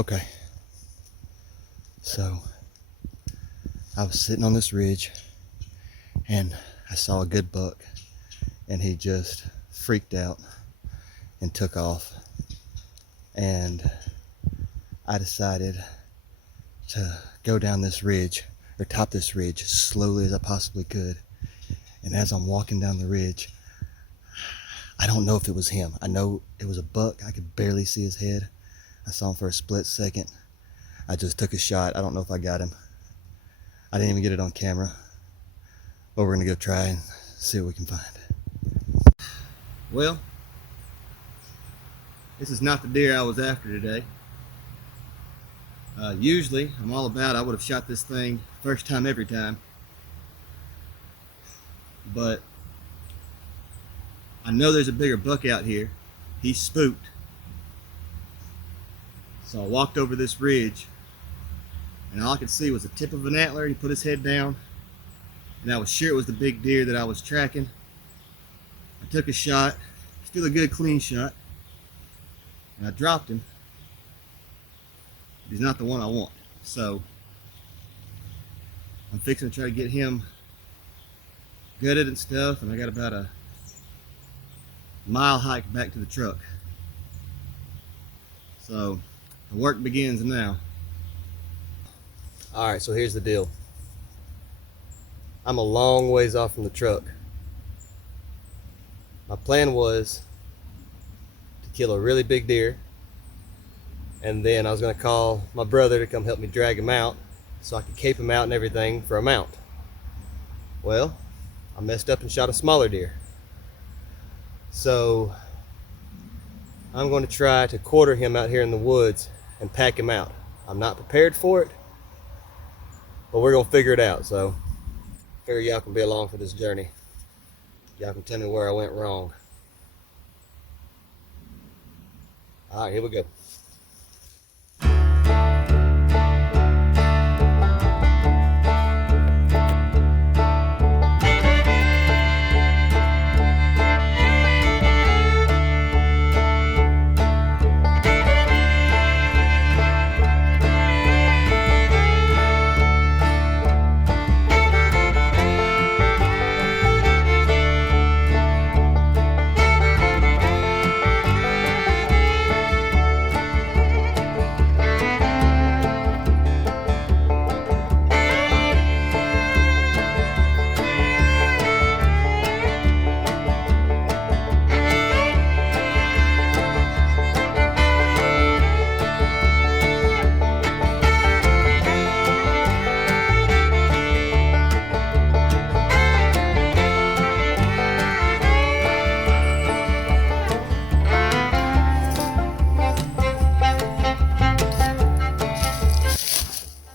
Okay, so I was sitting on this ridge and I saw a good buck, and he just freaked out and took off. And I decided to go down this ridge, or top this ridge, as slowly as I possibly could. And as I'm walking down the ridge, I don't know if it was him. I know it was a buck. I could barely see his head. I saw him for a split second. I just took a shot. I don't know if I got him. I didn't even get it on camera. But we're gonna go try and see what we can find. Well, this is not the deer I was after today. Usually, I'm all about, I would have shot this thing first time every time. But I know there's a bigger buck out here. He's spooked. So I walked over this ridge, and all I could see was the tip of an antler. He put his head down, and I was sure it was the big deer that I was tracking. I took a shot, still a good clean shot, and I dropped him. He's not the one I want. So I'm fixing to try to get him gutted and stuff, and I got about a mile hike back to the truck. So the work begins now. All right, so here's the deal. I'm a long ways off from the truck. My plan was to kill a really big deer, and then I was gonna call my brother to come help me drag him out so I could cape him out and everything for a mount. Well, I messed up and shot a smaller deer. So I'm going to try to quarter him out here in the woods and pack him out. I'm not prepared for it, but we're going to figure it out. So I figure y'all can be along for this journey. Y'all can tell me where I went wrong. All right, here we go.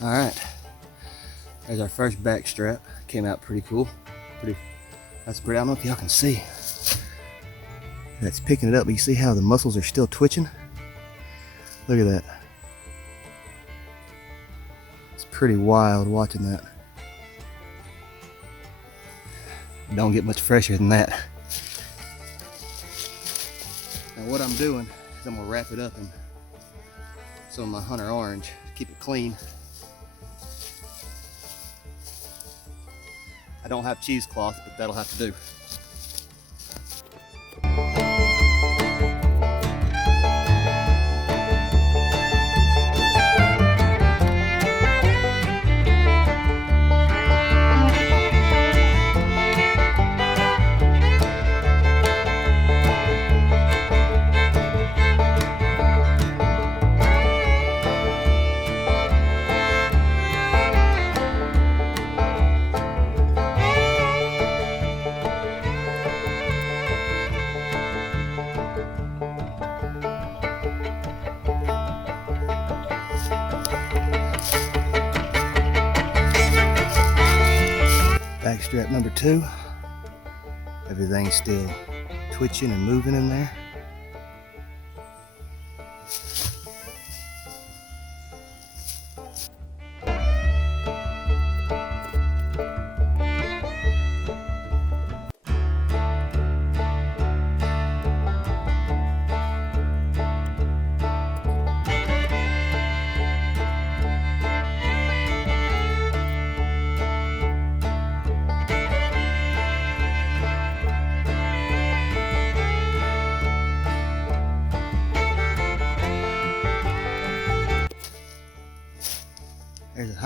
All right, there's our first back strap. Came out pretty cool. That's pretty, I don't know if y'all can see. That's picking it up, but you see how the muscles are still twitching? Look at that. It's pretty wild watching that. Don't get much fresher than that. Now what I'm doing is I'm gonna wrap it up in some of my Hunter Orange, keep it clean. I don't have cheesecloth, but that'll have to do. Back strap number 2. Everything's still twitching and moving in there.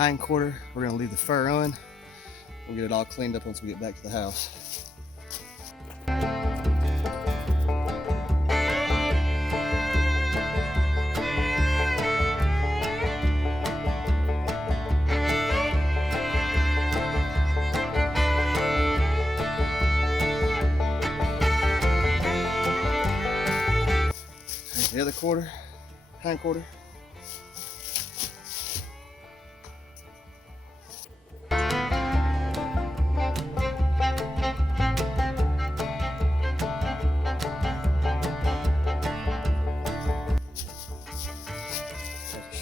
hind quarter, we're gonna leave the fur on. We'll get it all cleaned up once we get back to the house. Here's the other quarter, hind quarter.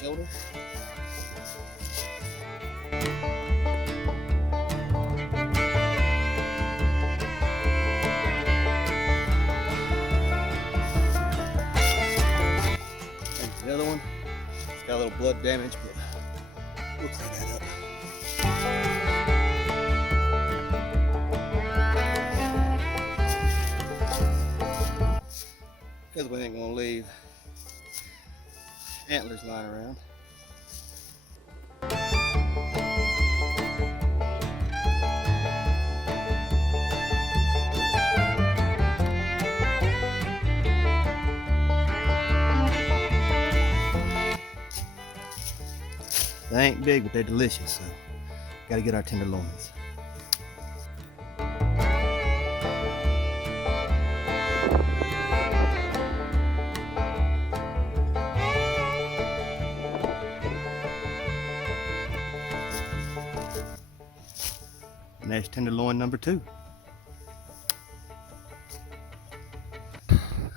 Shoulder. There's the other one. It's got a little blood damage, but we'll clean that up. Because we ain't gonna leave antlers lying around. They ain't big, but they're delicious, so gotta get our tenderloins. And there's tenderloin number 2.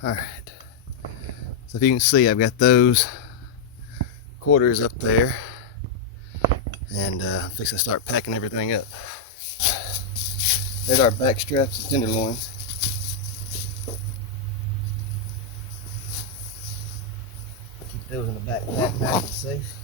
Alright, so if you can see, I've got those quarters up there, and I'm fixing to start packing everything up. There's our back straps and tenderloin. Keep those in the backpack nice and safe.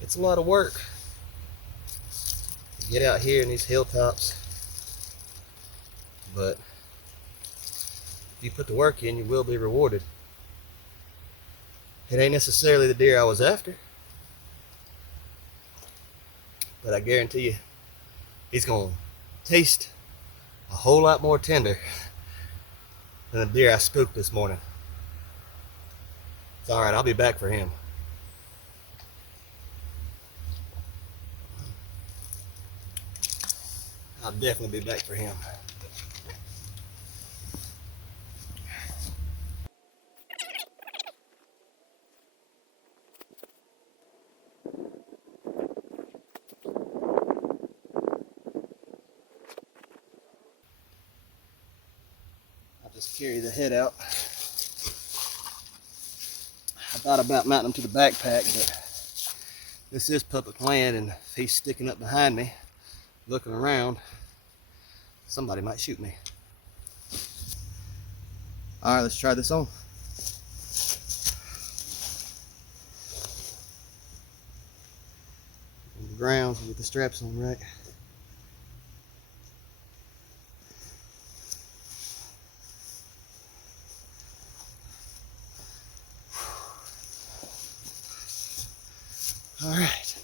It's a lot of work to get out here in these hilltops, but if you put the work in, you will be rewarded. It ain't necessarily the deer I was after, but I guarantee you he's gonna taste a whole lot more tender than the deer I spooked this morning. It's alright, I'll be back for him. I'll definitely be back for him. I'll just carry the head out. I thought about mounting him to the backpack, but this is public land, and if he's sticking up behind me, looking around, somebody might shoot me. All right, let's try this on. On the ground with the straps on right. All right,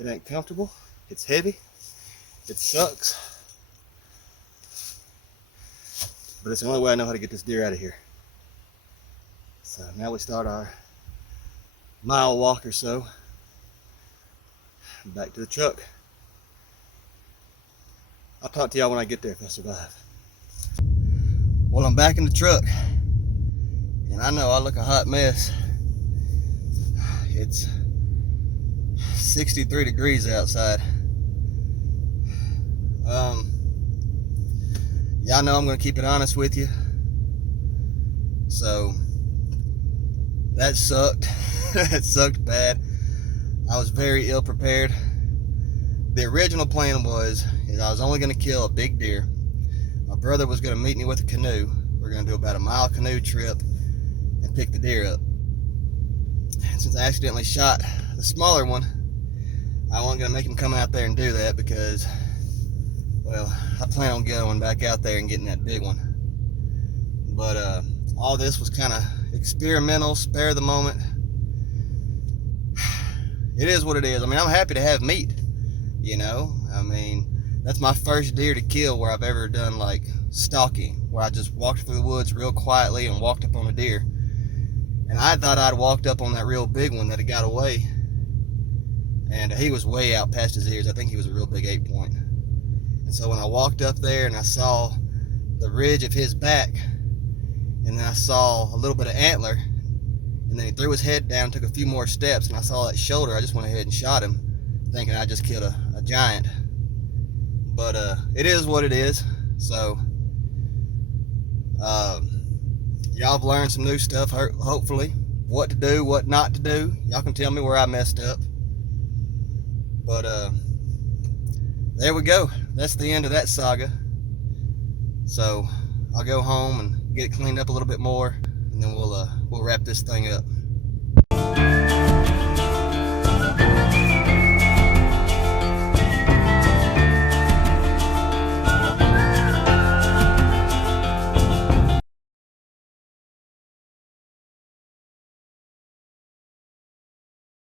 it ain't comfortable, it's heavy, it sucks, but it's the only way I know how to get this deer out of here. So now we start our mile walk or so back to the truck. I'll talk to y'all when I get there if I survive. Well, I'm back in the truck, and I know I look a hot mess. It's 63 degrees outside. Y'all know I'm gonna keep it honest with you. So that sucked. That sucked bad. I was very ill prepared. The original plan was I was only gonna kill a big deer. My brother was gonna meet me with a canoe. We're gonna do about a mile canoe trip and pick the deer up. since I accidentally shot the smaller one, I wasn't gonna make him come out there and do that because, well, I plan on going back out there and getting that big one. But all this was kind of experimental, spare the moment. It is what it is. I mean, I'm happy to have meat, you know. I mean, that's my first deer to kill where I've ever done like stalking, where I just walked through the woods real quietly and walked up on a deer. And I thought I'd walked up on that real big one that had got away, and he was way out past his ears. I think he was a real big 8-point. And so when I walked up there and I saw the ridge of his back, and then I saw a little bit of antler, and then he threw his head down, took a few more steps, and I saw that shoulder. I just went ahead and shot him, thinking I just killed a giant. But it is what it is. So y'all have learned some new stuff, hopefully. What to do, what not to do. Y'all can tell me where I messed up. But there we go. That's the end of that saga. So I'll go home and get it cleaned up a little bit more, and then we'll wrap this thing up.